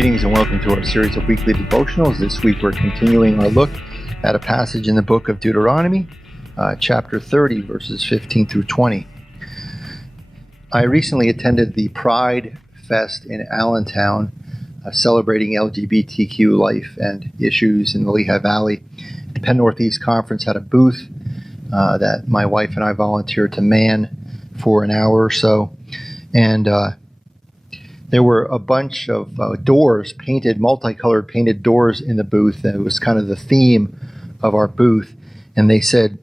Greetings and welcome to our series of weekly devotionals. This week we're continuing our look at a passage in the book of Deuteronomy, chapter 30, verses 15 through 20. I recently attended the Pride Fest in Allentown, celebrating LGBTQ life and issues in the Lehigh Valley. The Penn Northeast Conference had a booth that my wife and I volunteered to man for an hour or so. And there were a bunch of doors, multicolored painted doors in the booth. And it was kind of the theme of our booth. And they said,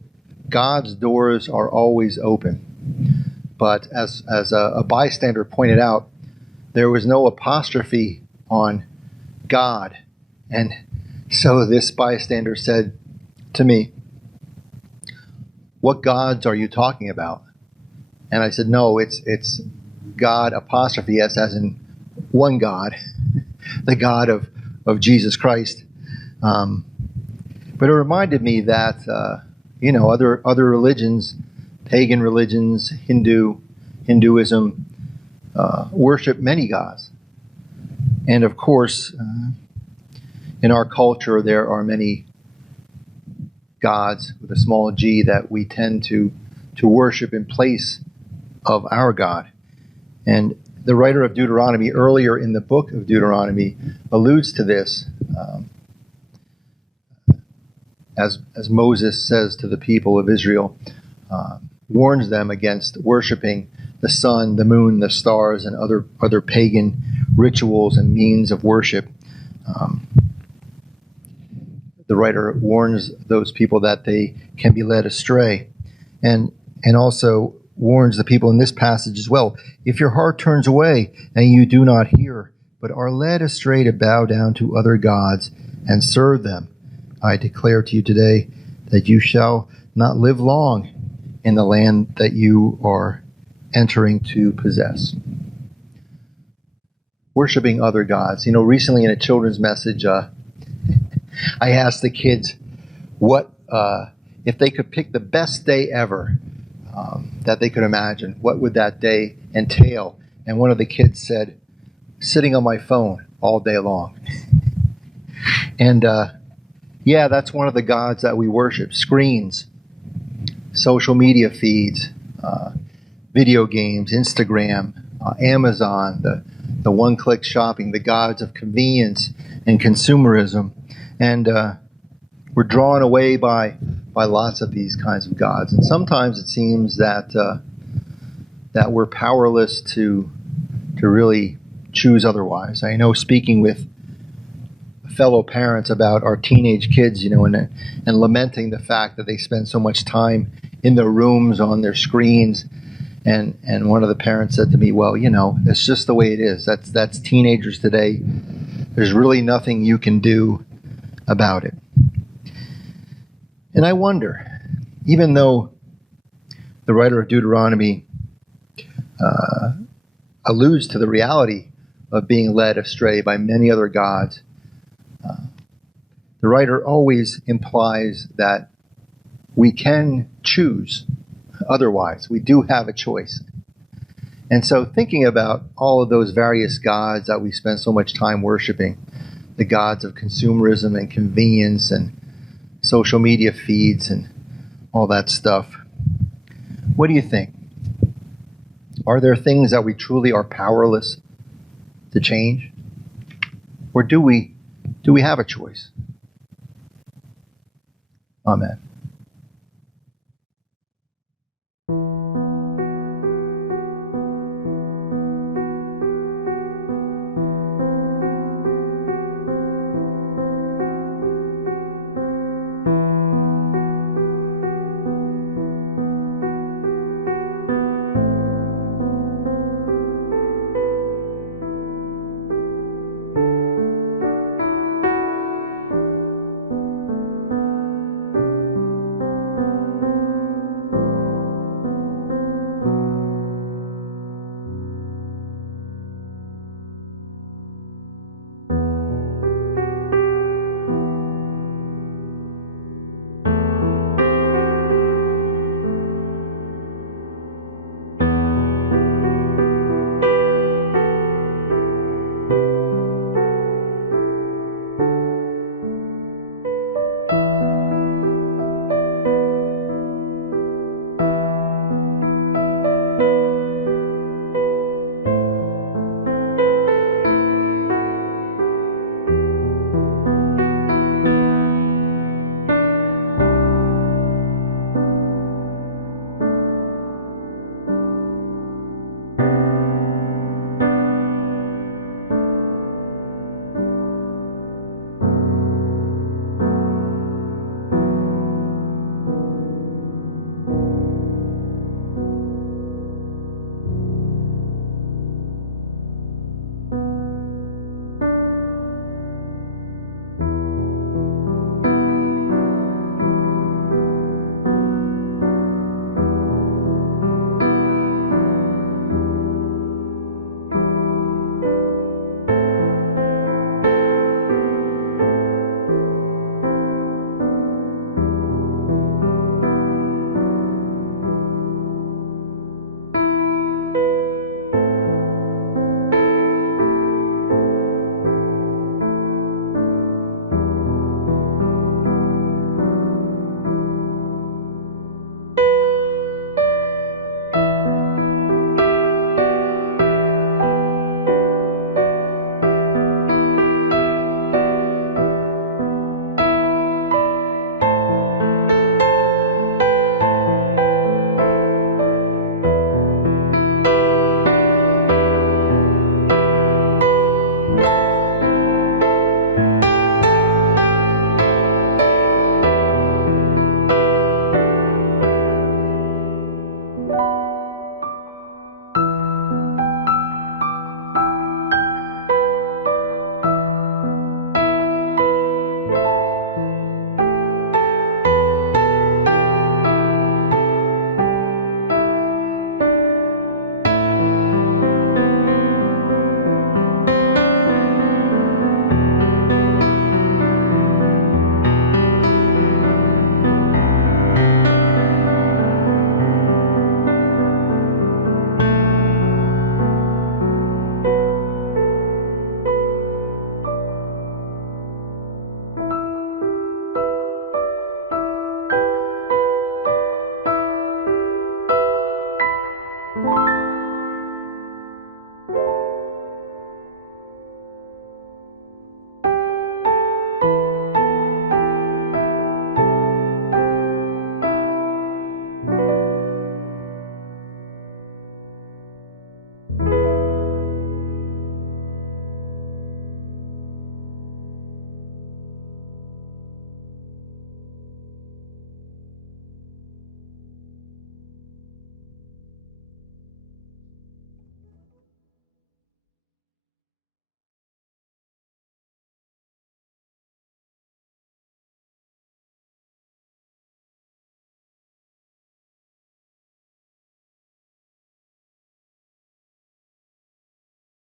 God's doors are always open. But as a bystander pointed out, there was no apostrophe on God. And so this bystander said to me, "What gods are you talking about?" And I said, "No, it's God apostrophe S as in one God, the God of Jesus Christ." But it reminded me that other religions, pagan religions, Hinduism, worship many gods, and of course, in our culture there are many gods with a small g that we tend to worship in place of our God. And the writer of Deuteronomy, earlier in the book of Deuteronomy, alludes to this as Moses says to the people of Israel, warns them against worshiping the sun, the moon, the stars, and other pagan rituals and means of worship. The writer warns those people that they can be led astray, and also warns the people in this passage as well. If your heart turns away and you do not hear, but are led astray to bow down to other gods and serve them, I declare to you today that you shall not live long in the land that you are entering to possess. Worshiping other gods. Recently in a children's message, I asked the kids what if they could pick the best day ever that they could imagine, what would that day entail? And one of the kids said, sitting on my phone all day long. And that's one of the gods that we worship. Screens, social media feeds, video games, Instagram, Amazon, the one-click shopping, the gods of convenience and consumerism. And we're drawn away by lots of these kinds of gods. And sometimes it seems that we're powerless to really choose otherwise. I know, speaking with fellow parents about our teenage kids, and lamenting the fact that they spend so much time in their rooms on their screens. And one of the parents said to me, well, it's just the way it is. That's teenagers today. There's really nothing you can do about it. And I wonder, even though the writer of Deuteronomy alludes to the reality of being led astray by many other gods, the writer always implies that we can choose otherwise. We do have a choice. And so thinking about all of those various gods that we spend so much time worshiping, the gods of consumerism and convenience and social media feeds and all that stuff, what do you think? Are there things that we truly are powerless to change? Or do we have a choice? Amen.